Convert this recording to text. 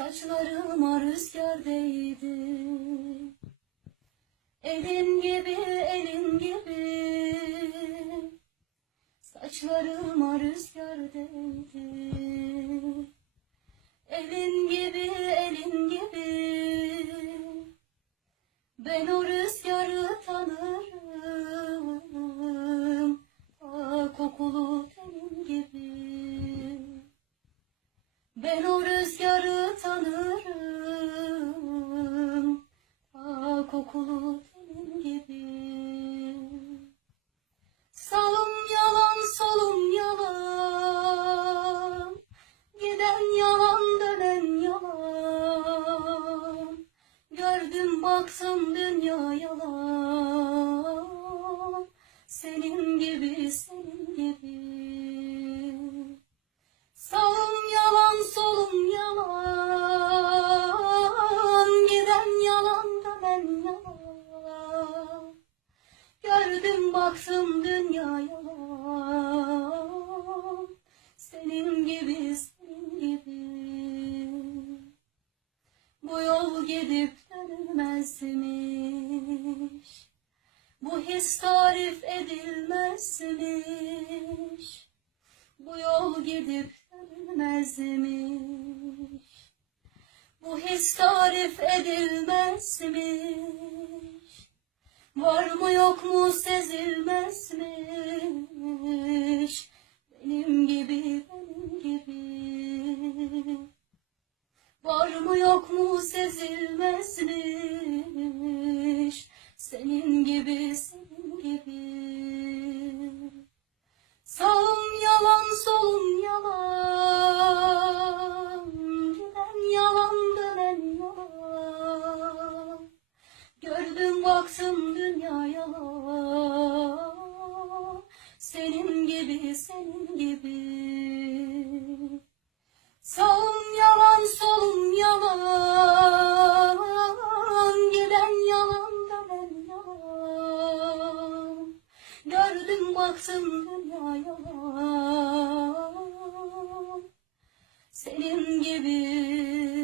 Saçlarıma rüzgar değdi. Elin gibi elin gibi. Saçlarıma rüzgar değdi. Elin gibi elin gibi. Ben o rüzgarı tanırım Baktım dünya yalan Senin gibi senin gibi Sağım yalan, solum yalan, giden yalan dönen yalan. Gördüm baktım dünya Bu yol gidip dönülmezmiş, bu his tarif edilmezmiş. Bu yol gidip dönülmezmiş. Bu his tarif edilmezmiş. Var mı yok mu sezilmezmiş. Sezilmezmiş. Senin gibi, senin gibi. Sağım yalan, solum yalan, giden yalan, dönen yalan. Gördüm baktım dünya yalan, senin gibi, senin Gördüm baktım dünya yalan Senin gibi